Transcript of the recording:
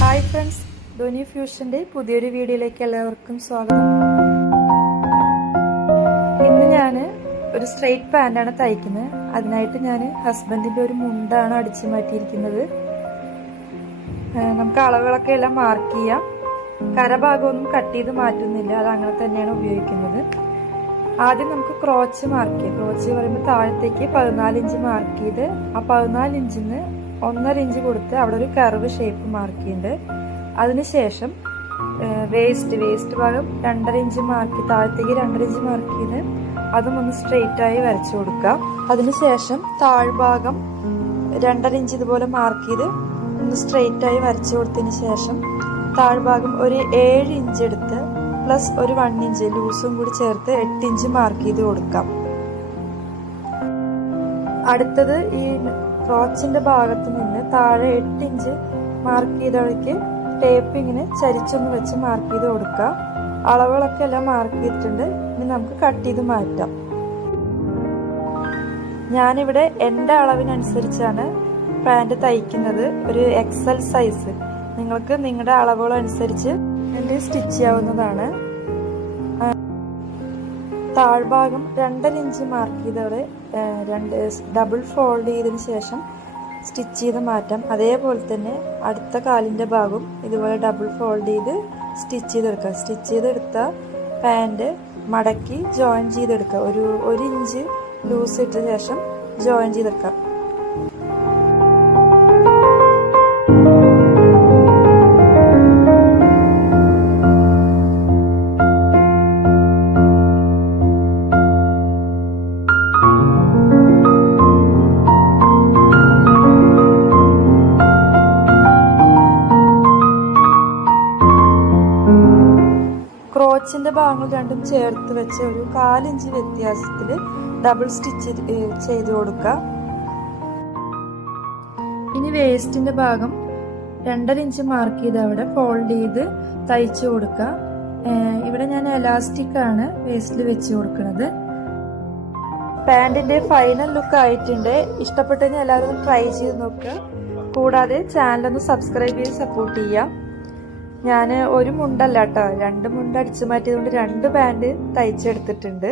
Hi friends, Dhoni ഫ്യൂഷൻ്റെ പുതിയൊരു വീഡിയോയിലേക്ക് എല്ലാവർക്കും സ്വാഗതം. ഇന്ന് ഞാൻ ഒരു സ്ട്രെയിറ്റ് പാൻ്റാണ് തയ്ക്കുന്നത്. അതിനായിട്ട് ഞാൻ ഹസ്ബൻഡിൻ്റെ ഒരു മുണ്ടാണ് അടിച്ചു മാറ്റിയിരിക്കുന്നത്. നമുക്ക് അളവുകളൊക്കെ എല്ലാം മാർക്ക് ചെയ്യാം. കരഭാഗമൊന്നും കട്ട് ചെയ്ത് മാറ്റുന്നില്ല, അത് അങ്ങനെ തന്നെയാണ് ഉപയോഗിക്കുന്നത്. ആദ്യം നമുക്ക് ക്രോച്ച് മാർക്ക് ചെയ്യാം. ക്രോച്ച് പറയുമ്പോൾ താഴത്തേക്ക് 14 ഇഞ്ച് മാർക്ക് ചെയ്ത് ആ 14 ഇഞ്ചിൽ നിന്ന് 1.5 ഇഞ്ച് കൊടുത്ത് അവിടെ ഒരു കർവ് ഷേപ്പ് മാർക്ക് ചെയ്യുന്നുണ്ട്. അതിനുശേഷം വേസ്റ്റ് ഭാഗം 2.5 ഇഞ്ച് മാർക്ക് താഴത്തേക്ക് 2.5 ഇഞ്ച് മാർക്ക് ചെയ്ത് അതും ഒന്ന് സ്ട്രെയിറ്റ് ആയി വരച്ചു കൊടുക്കാം. അതിനുശേഷം താഴ്ഭാഗം 2.5 ഇഞ്ച് ഇതുപോലെ മാർക്ക് ചെയ്ത് ഒന്ന് സ്ട്രെയിറ്റ് ആയി വരച്ചു കൊടുത്തതിന് ശേഷം താഴ്ഭാഗം ഒരു 7 ഇഞ്ച് എടുത്ത് പ്ലസ് ഒരു 1 ഇഞ്ച് ലൂസും കൂടി ചേർത്ത് 8 ഇഞ്ച് മാർക്ക് ചെയ്ത് കൊടുക്കാം. അടുത്തത് ഈ ക്രോച്ചിന്റെ ഭാഗത്ത് നിന്ന് താഴെ 8 ഇഞ്ച് മാർക്ക് ചെയ്തവർക്ക് ടേപ്പ് ഇങ്ങനെ ചരിച്ചൊന്ന് വെച്ച് മാർക്ക് ചെയ്ത് കൊടുക്കുക. അളവുകളൊക്കെ എല്ലാം മാർക്ക് ചെയ്തിട്ടുണ്ട്. ഇനി നമുക്ക് കട്ട് ചെയ്ത് മാറ്റാം. ഞാനിവിടെ എൻ്റെ അളവിനനുസരിച്ചാണ് പാൻറ് തയ്ക്കുന്നത്. ഒരു XL സൈസ്. നിങ്ങൾക്ക് നിങ്ങളുടെ അളവുകളനുസരിച്ച് എൻ്റെ സ്റ്റിച്ച് ചെയ്യാവുന്നതാണ്. താഴ്ഭാഗം 2.5 ഇഞ്ച് മാർക്ക് ചെയ്തവിടെ ഡബിൾ ഫോൾഡ് ചെയ്തതിന് ശേഷം സ്റ്റിച്ച് ചെയ്ത് മാറ്റാം. അതേപോലെ തന്നെ അടുത്ത കാലിൻ്റെ ഭാഗം ഇതുപോലെ ഡബിൾ ഫോൾഡ് ചെയ്ത് സ്റ്റിച്ച് ചെയ്തെടുക്കുക. സ്റ്റിച്ച് ചെയ്തെടുത്ത പാൻറ് മടക്കി ജോയിൻ ചെയ്തെടുക്കുക. ഒരു ഇഞ്ച് ലൂസ് ഇട്ട ശേഷം ജോയിൻ ചെയ്തെടുക്കാം. ക്രോച്ചിന്റെ ഭാഗങ്ങൾ രണ്ടും ചേർത്ത് വെച്ച് ഒരു 1/4 ഇഞ്ച് വ്യത്യാസത്തിൽ ഡബിൾ സ്റ്റിച്ച് ചെയ്ത് കൊടുക്കുക. ഇനി വേസ്റ്റിന്റെ ഭാഗം 2.5 ഇഞ്ച് മാർക്ക് ചെയ്ത് അവിടെ ഫോൾഡ് ചെയ്ത് തയ്ച്ചു കൊടുക്കുക. ഇവിടെ ഞാൻ എലാസ്റ്റിക് ആണ് വേസ്റ്റിൽ വെച്ച് കൊടുക്കുന്നത്. പാൻറിന്റെ ഫൈനൽ ലുക്ക് ആയിട്ടുണ്ട്. ഇഷ്ടപ്പെട്ടെങ്കിൽ എല്ലാവരും ട്രൈ ചെയ്ത് നോക്കുക. കൂടാതെ ചാനലൊന്ന് സബ്സ്ക്രൈബ് ചെയ്ത് സപ്പോർട്ട് ചെയ്യാം. ഞാൻ ഒരു മുണ്ടല്ല കേട്ടോ, 2 മുണ്ട് അടിച്ചു മാറ്റിയതുകൊണ്ട് 2 പാൻറ് തയ്ച്ചെടുത്തിട്ടുണ്ട്.